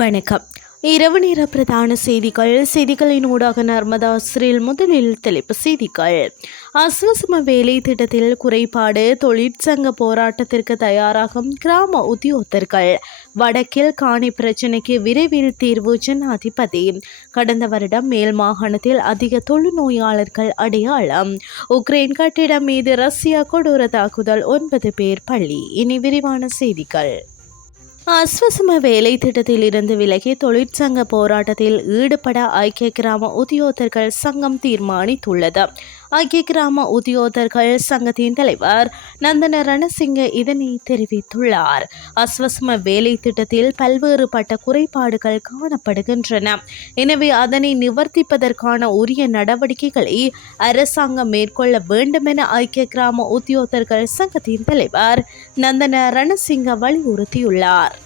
வணக்கம். இரவு நேர பிரதான செய்திகள். செய்திகளின் ஊடாக நர்மதா ஆசிரியர் முதலில் தலைப்பு செய்திகள். அஸ்வசம வேலை திட்டத்தில் குறைபாடு தொழிற்சங்க போராட்டத்திற்கு தயாராகும் கிராம உத்தியோகத்தர்கள். வடக்கில் காணி பிரச்சினைக்கு விரைவில் தீர்வு ஜனாதிபதி. கடந்த வருடம் மேல் மாகாணத்தில் அதிக தொழுநோயாளர்கள் அடையாளம். உக்ரைன் கட்டிடம் மீது ரஷ்யா கொடூர தாக்குதல் ஒன்பது பேர் பள்ளி இனி விரிவான செய்திகள். அஸ்வசம வேலை திட்டத்தில் இருந்து விலகி தொழிற்சங்க போராட்டத்தில் ஈடுபட ஐக்கிய கிராம உத்தியோகர்கள் சங்கம் தீர்மானித்துள்ளது. ஐக்கிய கிராம உத்தியோகத்தர்கள் சங்கத்தின் தலைவர் நந்தன ரணசிங்க இதனை தெரிவித்துள்ளார். அஸ்வசம வேலை திட்டத்தில் பல்வேறுபட்ட குறைபாடுகள் காணப்படுகின்றன. எனவே அதனை நிவர்த்திப்பதற்கான உரிய நடவடிக்கைகளை அரசாங்கம் மேற்கொள்ள வேண்டும் என ஐக்கிய கிராம உத்தியோதர்கள் சங்கத்தின் தலைவர் நந்தன ரணசிங்க வலியுறுத்தியுள்ளார்.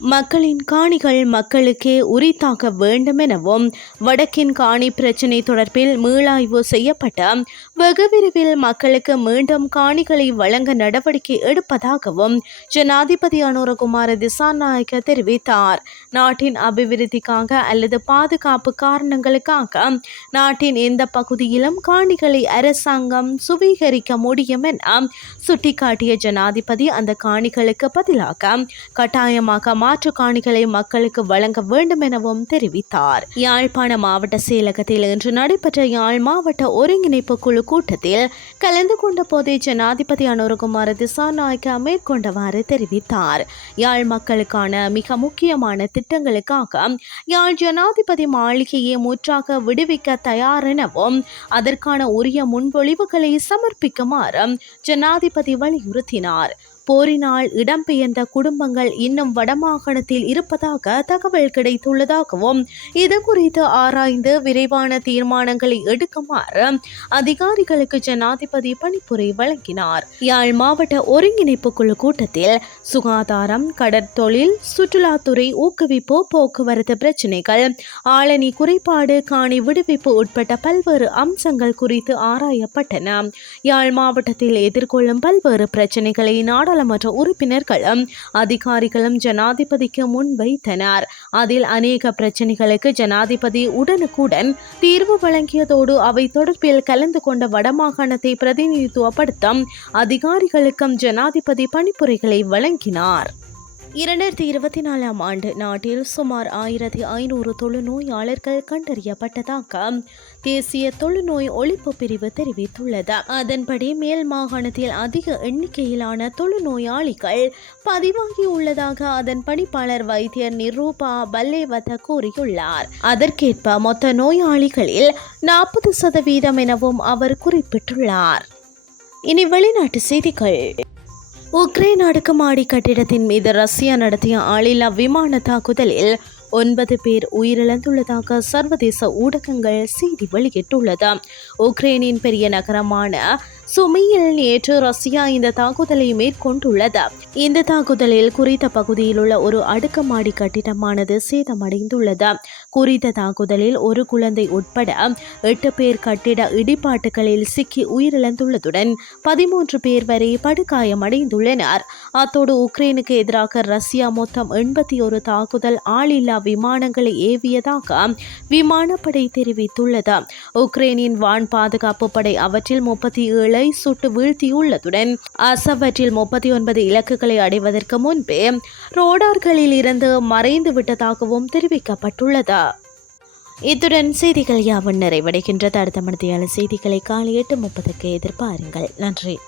மக்களின் காணிகள் மக்களுக்கே உரித்தாக்க வேண்டும் எனவும் வடக்கின் காணி பிரச்சினை தொடர்பில் மீளாய்வு செய்யப்பட்ட வெகு விரைவில் மக்களுக்கு மீண்டும் காணிகளை வழங்க நடவடிக்கை எடுப்பதாகவும் ஜனாதிபதி அனுரகுமார திசாநாயக்க தெரிவித்தார். நாட்டின் அபிவிருத்திக்காக அல்லது பாதுகாப்பு காரணங்களுக்காக நாட்டின் எந்த பகுதியிலும் காணிகளை அரசாங்கம் சுவீகரிக்க முடியும் என சுட்டிக்காட்டிய ஜனாதிபதி அந்த காணிகளுக்கு பதிலாக கட்டாயமாக மாற்று காணிகளை மக்களுக்கு வழங்க வேண்டும் எனவும் தெரிவித்தார். யாழ்ப்பாண மாவட்ட செயலகத்தில் இன்று நடைபெற்ற யாழ் மாவட்ட ஒருங்கிணைப்பு குழு கூட்டத்தில் கலந்து கொண்ட போதே ஜனாதிபதி அனுரகுமார திசாநாயக்க மேற்கொண்டவாறு தெரிவித்தார். யாழ் மக்களுக்கான மிக முக்கியமான திட்டங்களுக்காக யாழ் ஜனாதிபதி மாளிகையை முற்றாக விடுவிக்க தயார் எனவும் அதற்கான உரிய முன்மொழிவுகளை சமர்ப்பிக்குமாறு ஜனாதிபதி வலியுறுத்தினார். போரினால் இடம்பெயர்ந்த குடும்பங்கள் இன்னும் வடமாகாணத்தில் இருப்பதாக தகவல் கிடைத்துள்ளதாகவும் இது குறித்து ஆராய்ந்து விரைவான தீர்மானங்களை எடுக்குமாறு அதிகாரிகளுக்கு ஜனாதிபதி பணிப்புரை வழங்கினார். யாழ் மாவட்ட ஒருங்கிணைப்பு குழு கூட்டத்தில் சுகாதாரம் கடற்தொழில் சுற்றுலாத்துறை ஊக்குவிப்பு போக்குவரத்து பிரச்சினைகள் ஆளணி குறைபாடு காணி விடுவிப்பு உட்பட்ட பல்வேறு அம்சங்கள் குறித்து ஆராயப்பட்டன. யாழ் மாவட்டத்தில் எதிர்கொள்ளும் பல்வேறு பிரச்சினைகளை நாடாளுமன்ற நாடாளுமன்ற உறுப்பினர்களும் அதிகாரிகளும் ஜனாதிபதிக்கு முன்வைத்தனர் அதில் அநேக பிரச்சனைகளுக்கு ஜனாதிபதி உடனுக்குடன் தீர்வு வழங்கியதோடு அவை தொடர்பில் கலந்து கொண்ட வடமாகாணத்தை பிரதிநிதித்துவப்படுத்தும் அதிகாரிகளுக்கும் ஜனாதிபதி பணிப்புரைகளை வழங்கினார். இரண்டாயிரத்தி இருபத்தி நாலாம் ஆண்டு நாட்டில் சுமார் ஆயிரத்தி ஐநூறு தொழுநோயாளர்கள் கண்டறியப்பட்டதாக தேசிய தொழுநோய் ஒழிப்பு பிரிவு தெரிவித்துள்ளது. அதன்படி மேல் மாகாணத்தில் அதிக எண்ணிக்கையிலான தொழுநோயாளிகள் பதிவாகியுள்ளதாக அதன் பணிப்பாளர் வைத்தியர் நிரூபா பல்லேவத கூறியுள்ளார். அதற்கேற்ப மொத்த நோயாளிகளில் நாற்பது சதவீதம் எனவும் அவர் குறிப்பிட்டுள்ளார். இனி வெளிநாட்டு செய்திகள். உக்ரைன் அடுக்குமாடி கட்டிடத்தின் மீது ரஷ்யா நடத்திய ஆளில்லா விமான தாக்குதலில் ஒன்பது பேர் உயிரிழந்துள்ளதாக சர்வதேச ஊடகங்கள் செய்தி வெளியிட்டுள்ளது. உக்ரைனின் பெரிய நகரமான சுமியில் நேற்று ரஷ்யா இந்த தாக்குதலை மேற்கொண்டுள்ளது. இந்த தாக்குதலில் குறித்த பகுதியில் உள்ள ஒரு அடுக்குமாடி கட்டிடமானது சேதமடைந்துள்ளது. குறித்த தாக்குதலில் ஒரு குழந்தை உட்பட எட்டு பேர் கட்டிட இடிபாட்டுகளில் சிக்கி உயிரிழந்துள்ளதுடன் பதிமூன்று பேர் வரை படுகாயமடைந்துள்ளனர். அத்தோடு உக்ரைனுக்கு எதிராக ரஷ்யா மொத்தம் எண்பத்தி ஒரு தாக்குதல் ஆளில்லா விமானங்களை ஏவியதாக விமானப்படை தெரிவித்துள்ளது. உக்ரைனின் வான் பாதுகாப்பு படை அவற்றில் முப்பத்தி ஏழு சுட்டு வீழ்த்தியுள்ளதுடன் அசவற்றில் முப்பத்தி ஒன்பது இலக்குகளை அடைவதற்கு முன்பே ரோடார்களில் இருந்து மறைந்து விட்டதாகவும் தெரிவிக்கப்பட்டுள்ளது. இத்துடன் செய்திகள் யாவும் நிறைவடைகின்றது. அடுத்த மனதியான செய்திகளை காலை எட்டு முப்பதுக்கு எதிர்பாருங்கள். நன்றி.